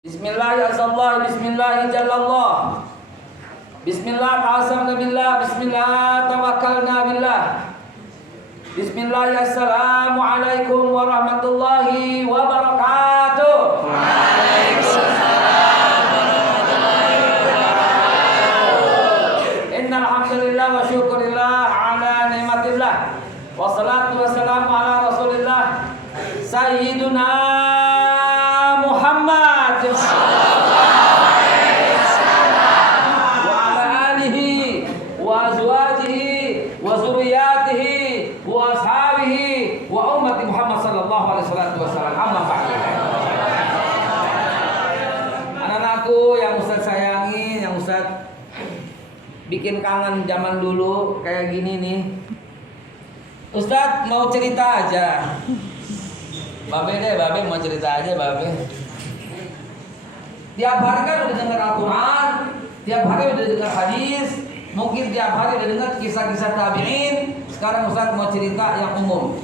Bismillahirrahmanirrahim. Bismillahirrahmanirrahim. Bismillah ta'asamna billah. Bismillah tawakkalna billah. Bismillah. Assalamualaikum warahmatullahi wabarakatuh. Waalaikumsalam warahmatullahi wabarakatuh. Innal hamdalillah wa syukurillah ala ni'matillah. Wassalatu wassalamu ala rasulillah Sayyiduna Muhammad sallallahu alaihi wasallam wa ala alihi wa azwajihi wa zurriyyatihi wa ashabihi wa ummati Muhammad sallallahu alaihi wasallam. Amma ba'du. Anak-anakku yang Ustaz sayangi, yang Ustaz bikin kangen zaman dulu kayak gini nih. Ustaz mau cerita aja. Babe mau cerita aja, Babe. Tiap hari kan udah dengar Al-Quran, tiap hari udah dengar hadis, mungkin tiap hari udah dengar kisah-kisah tabi'in. Sekarang Ustaz mau cerita yang umum.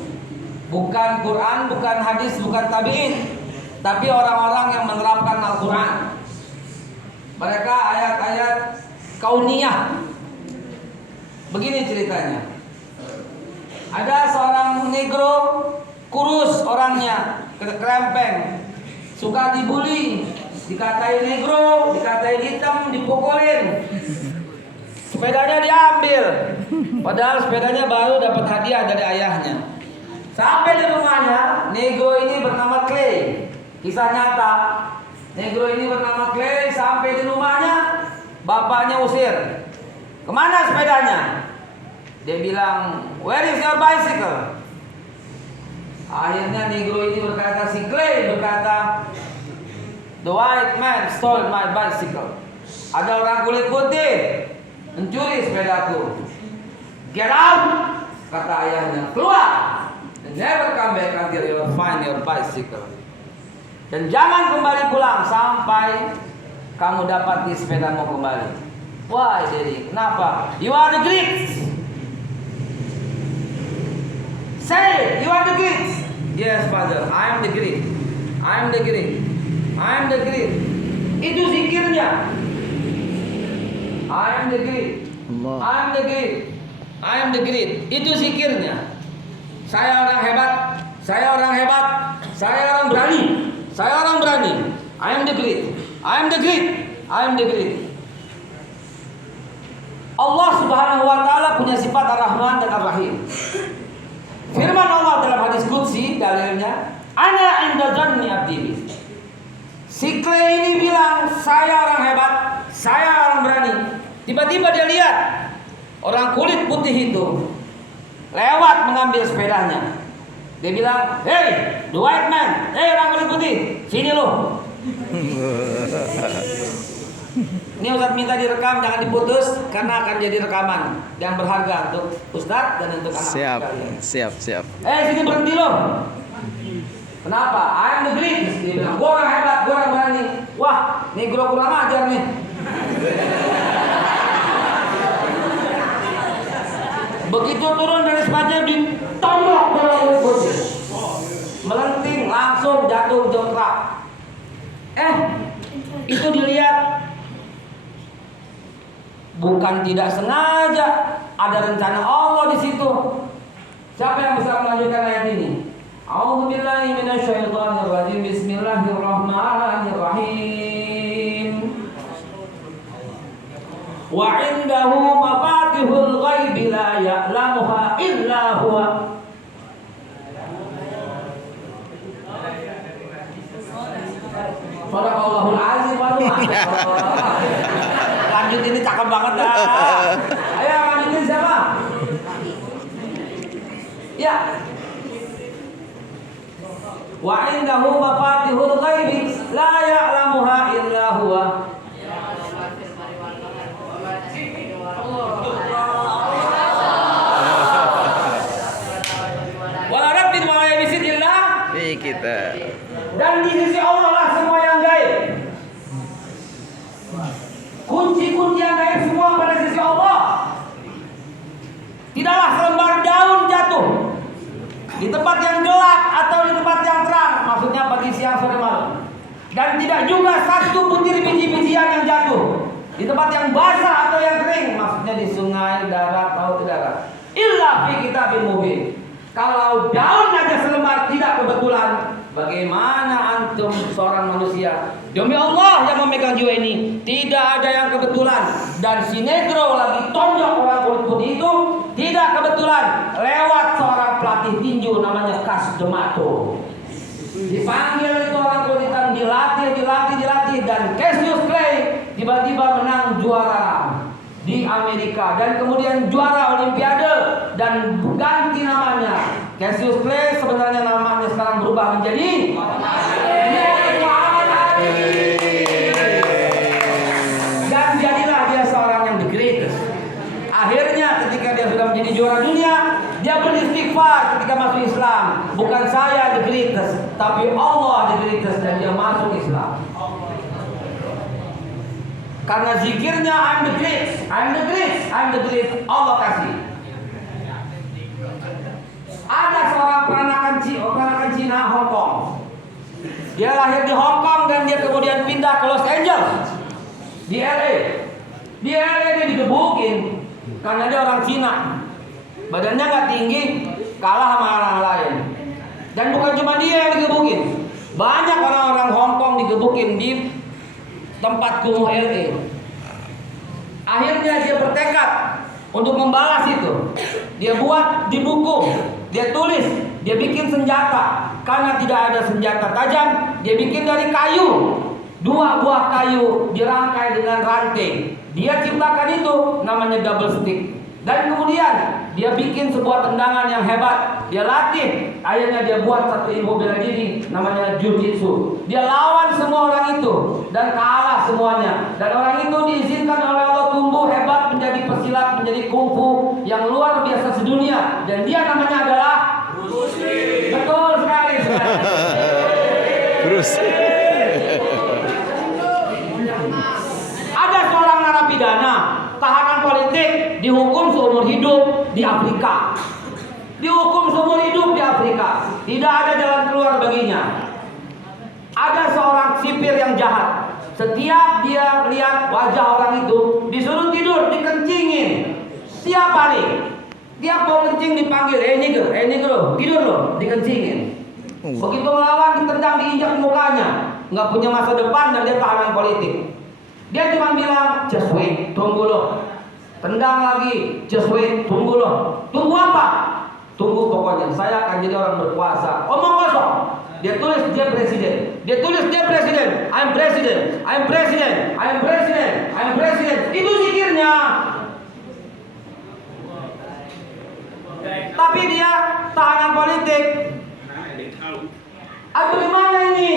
Bukan Quran, bukan hadis, bukan tabi'in, tapi orang-orang yang menerapkan Al-Quran. Mereka ayat-ayat kauniyah. Begini ceritanya. Ada seorang negro, kurus orangnya, kerempeng, suka dibully, dikatain negro, dikatain hitam, dipukulin. Sepedanya diambil, padahal sepedanya baru dapat hadiah dari ayahnya. Sampai di rumahnya, negro ini bernama Clay. Kisah nyata. Negro ini bernama Clay, sampai di rumahnya, bapaknya usir. Kemana sepedanya? Dia bilang, where is your bicycle? Akhirnya negro ini berkata, si Clay berkata, the white man stole my bicycle. Ada orang kulit putih mencuri sepedaku. Get out, kata ayahnya, keluar. And never come back until you find your bicycle. Dan jangan kembali pulang sampai kamu dapat di sepedamu kembali. Why, Daddy? Kenapa? You are the Greeks. Say, you are the Greeks. Yes, Father, I am the Greek. I am the Greek. I am the Greek. Itu zikirnya. I am the Greek. I am the Greek. I am the Greek. Itu zikirnya. Saya orang hebat. Saya orang hebat. Saya orang berani. Saya orang berani. I am the Greek. I am the Greek. I am the Greek. Allah Subhanahu wa taala punya sifat Ar-Rahman dan Ar-Rahim. Firman Allah dalam hadis qudsi dalilnya, ana inda dhanni abdi. Si Clay ini bilang, saya orang hebat, saya orang berani. Tiba-tiba dia lihat orang kulit putih itu lewat mengambil sepedanya. Dia bilang, hey, the white man, hey orang kulit putih, sini lo. Ini Ustaz minta direkam, jangan diputus karena akan jadi rekaman yang berharga untuk Ustaz dan untuk anak kalian. Siap. Sini berhenti lo. Kenapa? I am the Greek. Dia bilang, gua orang hebat, gua orang berani. Wah, negro kurang ajar nih. Begitu turun dari sepeda ditembak bola putih. Melenting langsung jatuh jontrak. Itu dilihat. Bukan tidak sengaja, ada rencana Allah di situ. Siapa yang bisa melanjutkan ayat ini? A'udzubillahi minasyaitonirrajim. Bismillahirrahmanirrahim. Wa 'indahu mafatihul ghaibi la ya'lamuha illa huwa. Shadaqallahul azim wa lanjut ini cakep banget dah. Ayo lanjutin siapa? Ya. Wa indahu mafatihul ghaibi la ya'lamuha illa huwa. Wa rabbin wa yamisillah. Kita. Dan di sisi Allah lah semua yang gaib. Kunci-kunci yang gaib semua pada sisi Allah. Tidaklah selembar daun jatuh di tempat yang gelap atau di tempat yang terang. Maksudnya pagi, siang, sore, malam. Dan tidak juga Di tempat yang basah atau yang kering, maksudnya di sungai, darat, laut, udara. Illa fi kitabim mubin. Kalau daun aja selembar tidak kebetulan, bagaimana antum seorang manusia? Demi Allah yang memegang jiwa ini, tidak ada yang kebetulan. Dan si negro lagi tonjok orang kulit putih itu tidak kebetulan. Lewat seorang pelatih tinju namanya Kas Demato. Dipanggil itu orang kulit hitam, dilatih, dan Cassius Clay tiba-tiba menang juara di Amerika dan kemudian juara Olimpiade dan ganti namanya. Cassius Clay sebenarnya namanya sekarang berubah menjadi Muhammad Ali. Dan jadilah dia seorang yang the greatest. Akhirnya ketika dia sudah menjadi juara dunia, dia beristighfar ketika masuk Islam. Bukan saya the greatest, tapi Allah the greatest, dan dia masuk Islam. Karena zikirnya I'm the great, Allah kasih. Ada seorang peranakan Cina Hong Kong. Dia lahir di Hong Kong dan dia kemudian pindah ke Los Angeles, di LA. Di LA dia digebukin karena dia orang Cina. Badannya nggak tinggi, kalah sama orang lain. Dan bukan cuma dia yang digebukin, banyak orang-orang Hong Kong digebukin di tempat kumuh LA. Akhirnya dia bertekad untuk membalas itu. Dia buat di buku, dia tulis, dia bikin senjata. Karena tidak ada senjata tajam, dia bikin dari kayu. 2 buah kayu dirangkai dengan ranting. Dia ciptakan itu namanya double stick. Dan kemudian dia bikin sebuah tendangan yang hebat. Dia latih. Akhirnya dia buat satu ilmu bela diri namanya Jiu-Jitsu. Dia lawan semua orang itu dan kalah semuanya. Dan orang itu diizinkan oleh Allah tumbuh hebat menjadi pesilat, menjadi kungfu yang luar biasa sedunia. Dan dia namanya adalah Bruce Lee. Betul sekali. Bruce. Ada seorang narapidana tahanan politik dihukum seumur hidup di Afrika. Dihukum seumur hidup di Afrika. Tidak ada jalan keluar baginya. Ada seorang sipir yang jahat. Setiap dia lihat wajah orang itu, disuruh tidur, dikencingin. Setiap hari. Dia mau kencing dipanggil, negro, tidur loh, dikencingin. Begitu melawan, ditendang, diinjak mukanya. Nggak punya masa depan dan dia tahanan politik. Dia cuma bilang, just wait, tunggu loh. Tendang lagi, just wait, tunggu loh. Tunggu apa? Tunggu pokoknya, saya akan jadi orang berkuasa. Omong kosong. Dia tulis dia presiden. Dia tulis dia presiden. I'm president. I'm president. I'm president. I'm president. Itu zikirnya. Tapi dia tahanan politik. Aduh, gimana ini?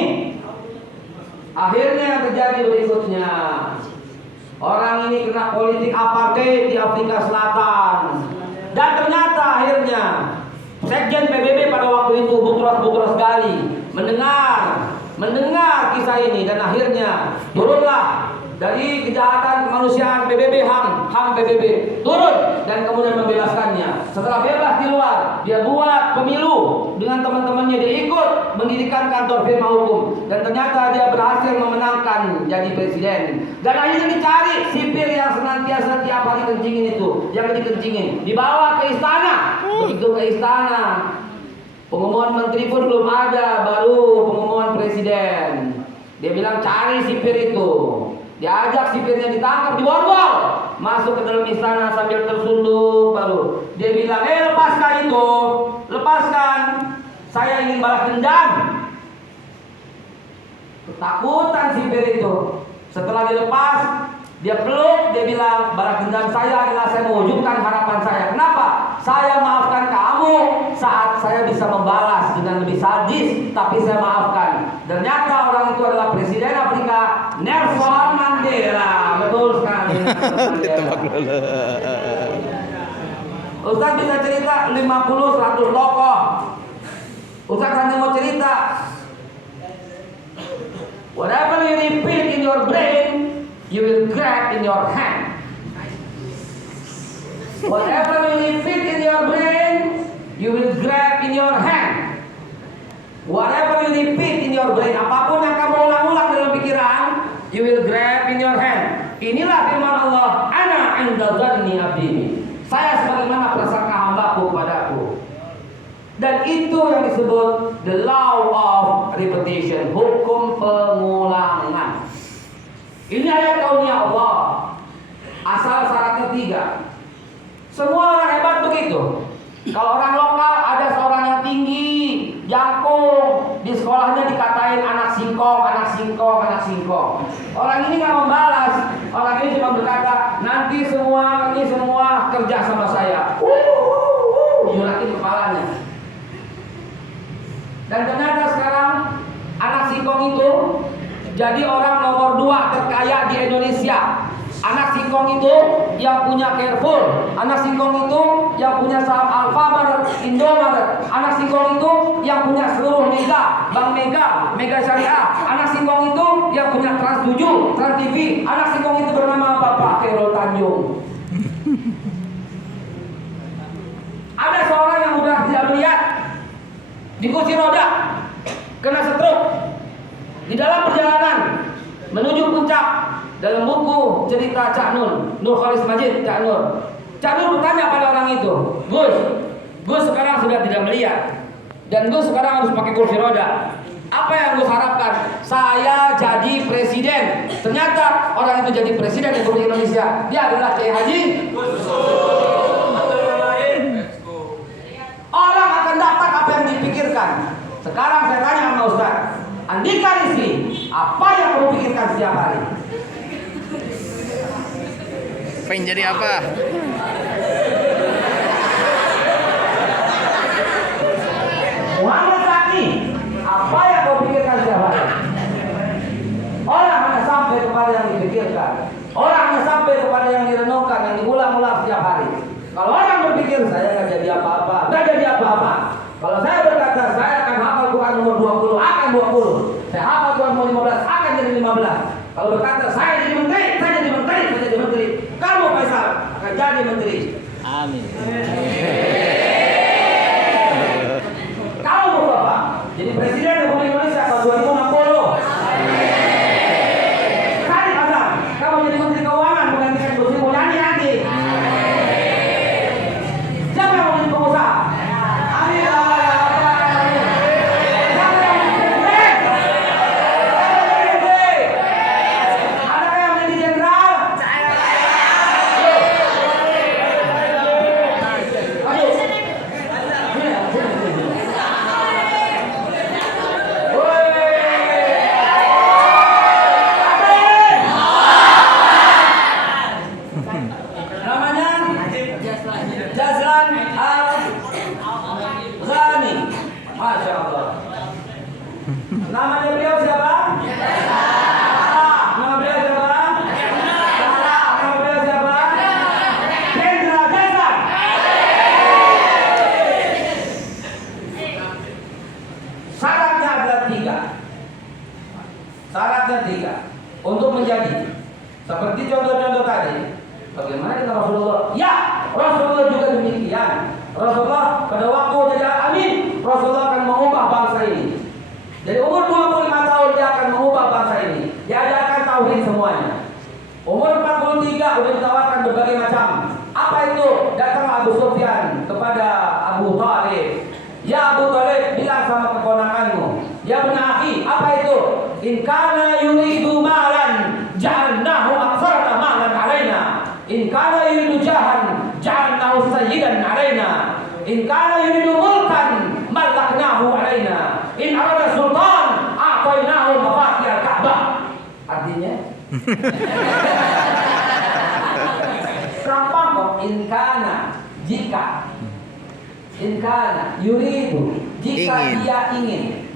Akhirnya yang terjadi berikutnya. Orang ini kena politik apartheid di Afrika Selatan. Dan ternyata akhirnya Sekjen PBB pada waktu itu Butros Ghali mendengar kisah ini dan akhirnya turunlah dari kejahatan kemanusiaan PBB HAM PBB turun dan kemudian membebaskannya. Setelah bebas di luar, dia buat pemilu dengan teman-temannya, dia ikut mendirikan kantor firma hukum dan ternyata dia berhasil memenangkan jadi presiden. Dan akhirnya dicari sipir yang senantiasa tiap hari kencingin itu, yang dikencingin, dibawa ke istana. Begitu ke istana, pengumuman menteri pun belum ada, baru pengumuman presiden. Dia bilang cari sipir itu. Diajak sipirnya, ditangkap, diborgol, masuk ke dalam istana sambil tersunduk. Baru dia bilang, lepaskan itu, lepaskan, saya ingin balas dendam. Ketakutan sipir itu. Setelah dilepas, dia peluk, dia bilang, balas dendam saya adalah saya mewujudkan harapan saya. Kenapa? Saya maafkan kamu saat saya bisa membalas dengan lebih sadis, tapi saya maafkan. Ternyata orang itu adalah Presiden Afrika, Nelson Mandela. Betul sekali. Ustaz bisa cerita 50-100 tokoh. Ustaz hanya mau cerita. Whatever you repeat in your brain, you will grab in your hand. Whatever you repeat in your brain, you will grab in your hand. Whatever you repeat in your brain, apapun yang kamu ulang-ulang dalam pikiran, you will grab in your hand. Inilah firman Allah, ana 'inda dhanni 'abdi bi. Saya sebagaimana prasangka hambaku padaku. Dan itu yang disebut the law of repetition, hukum pengulangan. Ini ayat karunia Allah. Asal syaratnya 3. Semua orang hebat begitu. Kalau orang lokal ada seorang yang tinggi, jangkung, di sekolahnya dikatain anak singkong, anak singkong, anak singkong. Orang ini nggak membalas. Orang ini cuma berkata, nanti semua kerja sama saya. Jurakin kepalanya. Dan ternyata sekarang anak singkong itu jadi orang nomor 2 terkaya di Indonesia. Anak singkong itu yang punya Carrefour, anak singkong itu yang punya saham Alfamart, Indomaret, anak singkong itu yang punya seluruh Mega, Bank Mega, Mega Syariah, anak singkong itu yang punya Trans 7, Trans TV, anak singkong itu bernama Bapak Khairul Tanjung. Ada seorang yang udah tidak melihat di kursi roda, kena stroke di dalam perjalanan menuju puncak. Dalam buku cerita Cak Nur Khalis Majid, Cak Nur bertanya pada orang itu, Gus sekarang sudah tidak melihat dan Gus sekarang harus pakai kursi roda. Apa yang Gus harapkan? Saya jadi presiden. Ternyata orang itu jadi presiden Republik Indonesia. Dia adalah Kiai Haji. Orang akan dapat apa yang dipikirkan. Sekarang saya tanya sama Ustaz Andika Rizky, apa yang kamu pikirkan setiap hari? Pengen jadi apa? Muhammad Saki, apa yang kau pikirkan setiap hari? Orang hanya sampai kepada yang dipikirkan. Orang hanya sampai kepada yang direnungkan, yang diulang-ulang setiap hari. Kalau orang berpikir saya nggak jadi apa-apa, nggak jadi apa-apa. Kalau saya berkata saya akan hafal Quran nomor 20, akan 20. Saya hafal Quran nomor 15, akan jadi 15. Kalau berkata saya jadi menteri, saya jadi menteri, saya jadi menteri. Kamu Faisal akan jadi menteri. Amin. Kamu Bapak jadi presiden Republik Indonesia tahun 2060. Kali Faisal, kamu jadi menteri keuangan menggantikan Gus Mulyani nanti. Siapa yang mau jadi pengusaha? Amin. Jazlan Al-Ghani. Masya Allah. Namanya beliau siapa? Nama beliau siapa? Nama beliau siapa? Jenderal Jazlan. Syaratnya adalah 3. Syaratnya 3 untuk menjadi seperti contoh-contoh tadi. Bagaimana dengan Rasulullah? Ya, Rasulullah juga demikian. Rasulullah pada waktu jadi amin, Rasulullah akan mengubah bangsa ini. Jadi umur 25 tahun dia akan mengubah bangsa ini. Diajarkan tauhid semuanya. Umur 43 sudah ditawarkan berbagai macam. Apa itu? Datang Abu Sufyan kepada Abu Thalib. Ya Abu Thalib, bilang sama keponakanmu, ya benar akhi, apa itu? In kana yuridu malan, ja'alnahu aktsara malan alaina. In kana yuridu jahan, ja'alnahu sayyidan alaina. In kana yuridu mulkan, malaknahu alaina. In arada sultan, a'tainahu mafatihal Ka'bah. Artinya gampang kok. In kana, jika. In kana yuridu, jika dia ingin.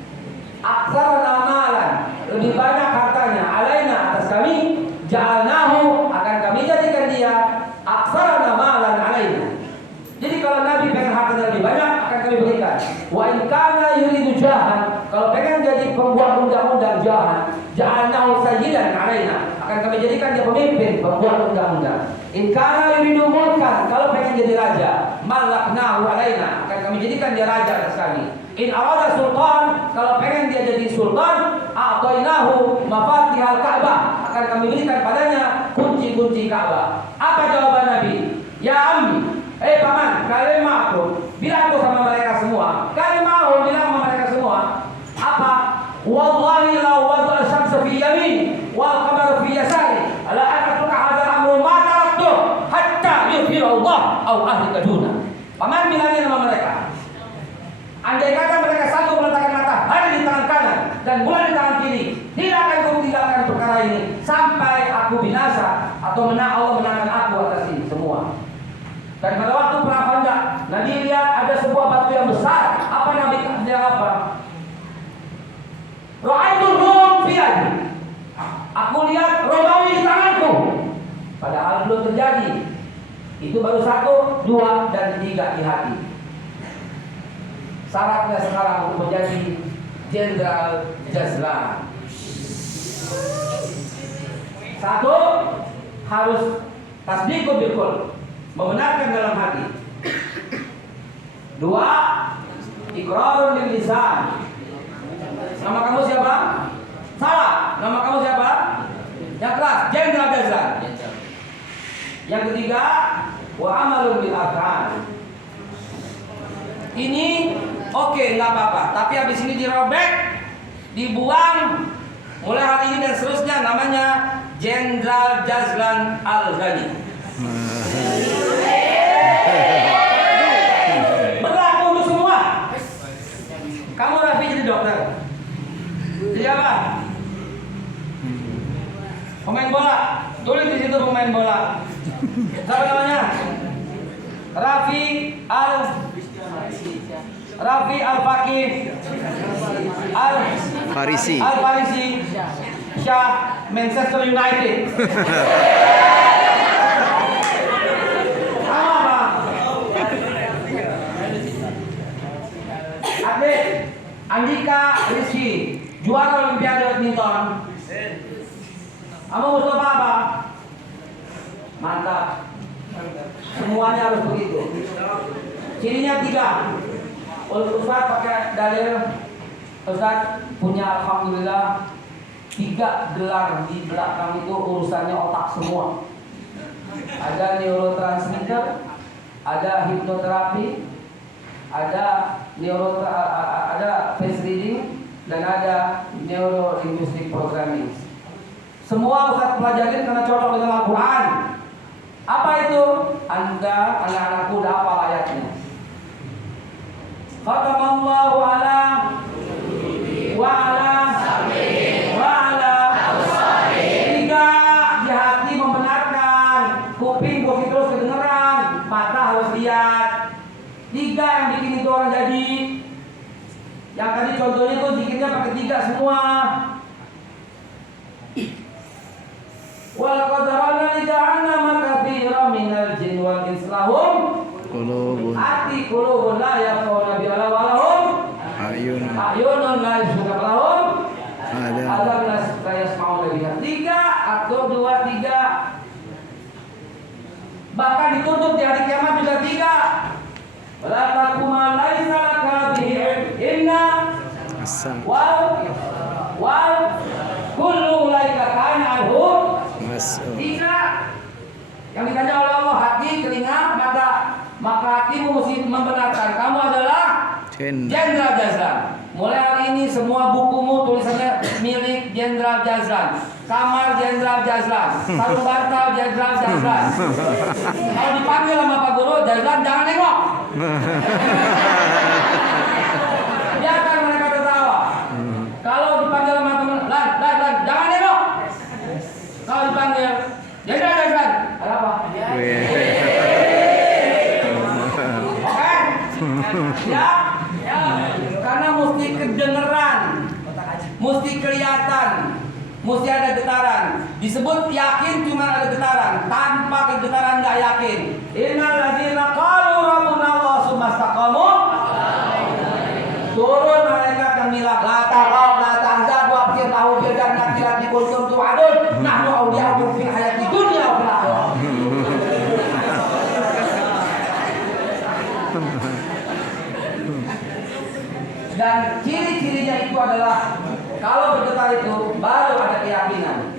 Aktsara malan, lebih banyak hartanya, alaina atas kami, ja'alnahu, akan kami jadikan dia aktsara malan alaina. Jadi kalau Nabi pengen hartanya lebih banyak, akan kami berikan. Wa in kana yuridu jahan, kalau pengen jadi pembuat undang-undang jahan, ja'alnahu sayyidan alaina, akan kami jadikan dia pemimpin pembuat undang-undang. In kana yuridu mulkan, kalau pengen jadi raja, malaknahu alaina, akan kami jadikan dia raja atas kami. In arada sultan, kalau pengen dia jadi sultan, a'tainahu mafatihal Ka'bah, akan kami berikan padanya kunci-kunci Ka'bah. Apa jawaban Nabi? Ya ammi, paman, kalian ma'akum, bilang aku sama mereka semua. Kalian mau bilang sama mereka semua. Apa? Wallahi law wada'a syamsa fi yamin wal qamara fi yasari, ala an atruka hadzal amru ma taraktu hatta yufira Allah aw ahlika duna. Paman bilangin sama mereka, andai kata mereka sanggup meletakkan matahari di tangan kanan dan bulan di tangan kiri, tidak akan aku tinggalkan perkara ini sampai aku binasa atau Allah menangkan aku atas ini semua. Dan pada waktu perang Khandaq, Nabi lihat ada sebuah batu yang besar. Apa Nabi bilang apa? Ra'aitul rum fi yadi. Aku lihat Romawi di tanganku. Padahal belum terjadi. Itu baru 1, 2, dan 3 di hati. Syaratnya sekarang untuk menjadi Jenderal Jazlan. 1, harus tasdiqul bil qalb, membenarkan dalam hati. 2, iqrarun bil lisan. Nama kamu siapa? Salah. Nama kamu siapa? Yang keras, Jenderal Jazlan. Yang ketiga, wa amalun bil arkan. Ini oke, nggak apa-apa. Tapi habis ini dirobek, dibuang. Mulai hari ini dan seterusnya namanya Jenderal Jazlan Al-Ghani. Berlaku untuk semua. Kamu Raffi jadi dokter. Jadi apa? Pemain bola. Tulis di situ pemain bola. Siapa namanya? Raffi Al-Faqih Farisi. Al-Farisi Syah Manchester United. Apa? Atlet Andika Rizky, juara Olimpiade badminton. Kamu Mustafa apa? Mantap. Semuanya harus begitu. Cirinya 3. Ustaz pakai dalil. Ustaz punya alhamdulillah 3 gelar di belakang itu urusannya otak semua. Ada neurotransmitter, ada hipnoterapi, ada ada face reading, dan ada neurolinguistic programming. Semua Ustaz pelajarin karena cocok dengan Al-Quran. Apa itu? Anda, anak-anakku udah hafal ayatnya. Khatamallahu ala wa ala wa ala 3 di hati membenarkan, kuping boleh terus kedengeran, mata harus lihat. 3 yang bikin itu orang jadi. Yang tadi contohnya tuh zikirnya pakai 3 semua. Wal qadarana li jahannama katsiran minal jin wal ins lahum Qulubun. Ati qulubun la yafqahuna biha wa lahum ayunun la yubsiruna lahum adab la yasma'una biha. 3 atau 2, 3. Bahkan dituntut di hari kiamat juga 3. Wala taquma laisa laka bihi inna wal kullu ulaika kana anhu. 3 yang ditanya oleh Allah, hati, telinga, maka hatimu mesti membenarkan kamu adalah Jenderal Jazlan. Mulai hari ini semua bukumu tulisannya milik Jenderal Jazlan. Kamar Jenderal Jazlan, sarung bantal Jenderal Jazlan. Kalau dipanggil sama Pak Guru, Jazlan jangan nengok. Biarkan mereka tertawa. Kalau dipanggil sama teman, lan, jangan nengok. Kalau dipanggil Jenderal Jazlan, ada apa? Oke? Ya? Karena mesti kedengeran, mesti kelihatan, mesti ada getaran. Disebut yakin cuma ada getaran, tanpa getaran nggak yakin. Innal ladzina qalu rabbuna Allah tsumma istaqamu. Turun mereka akan bilang la taqaw la tahzan wa fir lahu fil jannati allati kuntum tu'adun nahnu awliya'ukum fil hayati dunya wa fil akhirah. Dan ciri-cirinya itu adalah kalau bergetar itu baru ada keyakinan.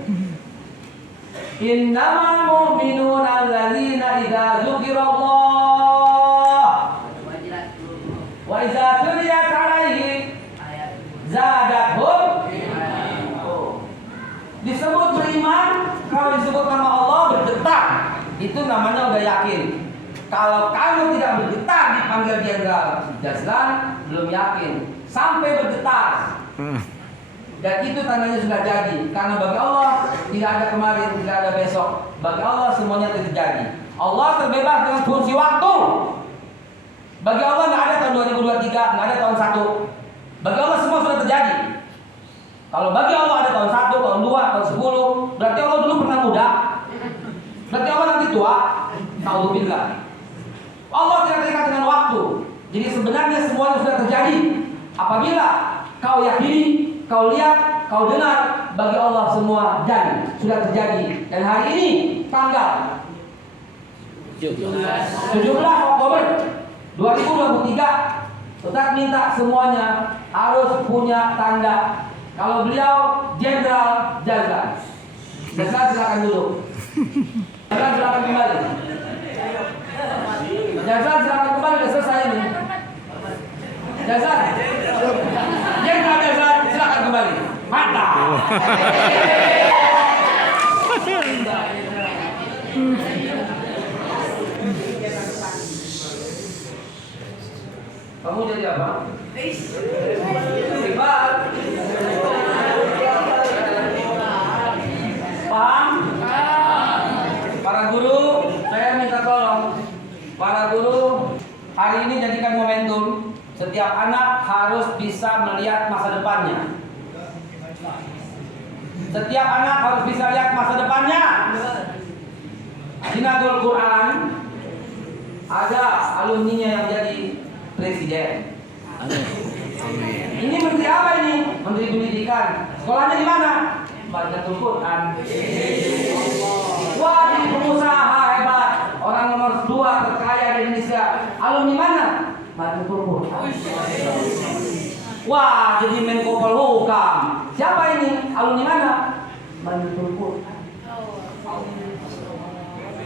Innamal mu'minuna alladzina idza dzukirallah wa idza tuliyat 'alaihim zadathum. Disebut beriman kalau disebut nama Allah bergetar, itu namanya udah yakin. Kalau kamu tidak bergetar dipanggil jenderal Jazlan, belum yakin. Sampai bergetar. Dan itu tandanya sudah jadi. Karena bagi Allah tidak ada kemarin, tidak ada besok. Bagi Allah semuanya terjadi. Allah terbebas dengan fungsi waktu. Bagi Allah nggak ada tahun 2023, nggak ada tahun 1. Bagi Allah semua sudah terjadi. Kalau bagi Allah ada tahun 1, tahun 2, tahun 10, berarti Allah dulu pernah muda. Berarti Allah nanti tua. Ta'udzubillah. Allah tidak terikat dengan waktu. Jadi sebenarnya semuanya sudah terjadi. Apabila kau yakini, kau lihat, kau dengar, bagi Allah semua jadi, sudah terjadi. Dan hari ini tanggal 17 Oktober 2023, Ustaz minta semuanya harus punya tanda. Kalau beliau Jenderal Jazlan. Jazlan silakan duduk. Jazlan silakan kembali. Jazlan silakan kembali, sudah selesai ini. Jazlan. Jenderal Jazlan silakan kembali. Mantap. Kamu jadi apa? Sifat. Paham? Para guru, saya minta tolong. Para guru, hari ini jadikan momentum. Setiap anak harus bisa melihat masa depannya. Setiap anak harus bisa lihat masa depannya. Di Nadul Quran ada alumninya yang jadi presiden. Ini menteri apa ini? Menteri Pendidikan. Sekolahnya di mana? Baitul Quran. Wah, ini pengusaha hebat. Orang nomor 2 terkaya di Indonesia. Alumni mana? Baitul Quran. Wah, jadi Menko Polhukam. Siapa ini? Alumni mana? Baitul Quran.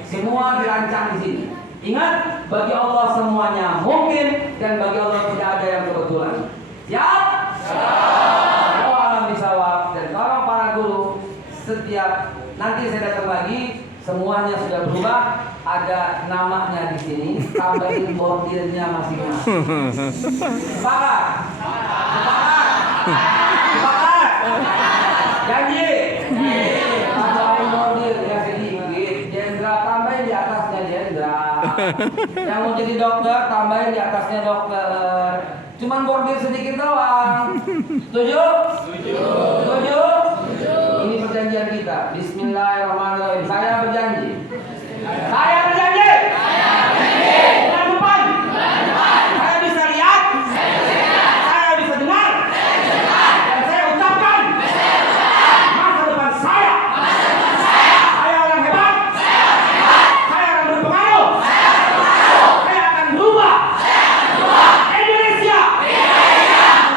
Semua dirancang di sini. Ingat, bagi Allah semuanya mungkin dan bagi Allah tidak ada yang kebetulan. Siap? Siap. Alam bisawab. Dan tolong para guru, setiap nanti saya datang lagi, semuanya sudah berubah. Ada namanya di sini, tambahin bordirnya masing-masing. Sepakat? Sepakat? Sepakat? Janji? Tambahin bordir ya sedikit. Jenderal tambahin di atasnya jenderal. Yang mau jadi dokter tambahin di atasnya dokter. Cuman bordir sedikit doang. Setuju? Setuju? Ini perjanjian kita. Bismillahirrahmanirrahim. Saya berjanji. Saya berjanji. Bulan depan. Saya bisa lihat. Saya bisa dengar. Dan saya ucapkan. Masa depan saya. Saya orang hebat. Saya orang berpengaruh. Saya akan berubah. Indonesia.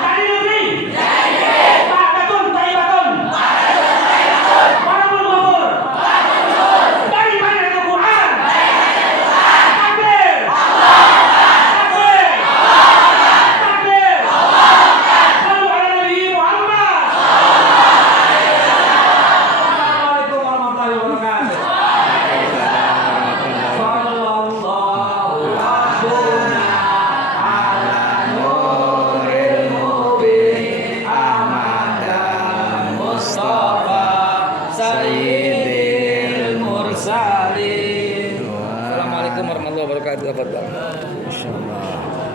Dari negeri. Ba'datun thayyibatun. Warahmul ghafur. Dari Baitul Quran. Takbir. Takbir. Takbir. Sallu ala Nabi Muhammad. Assalamualaikum warahmatullahi wabarakatuh. Sallallahu rabbuna ala nuril mubin Ahmada Mustafa Sayyidil Mursalin. Assalamualaikum warahmatullahi wabarakatuh. Insyaallah.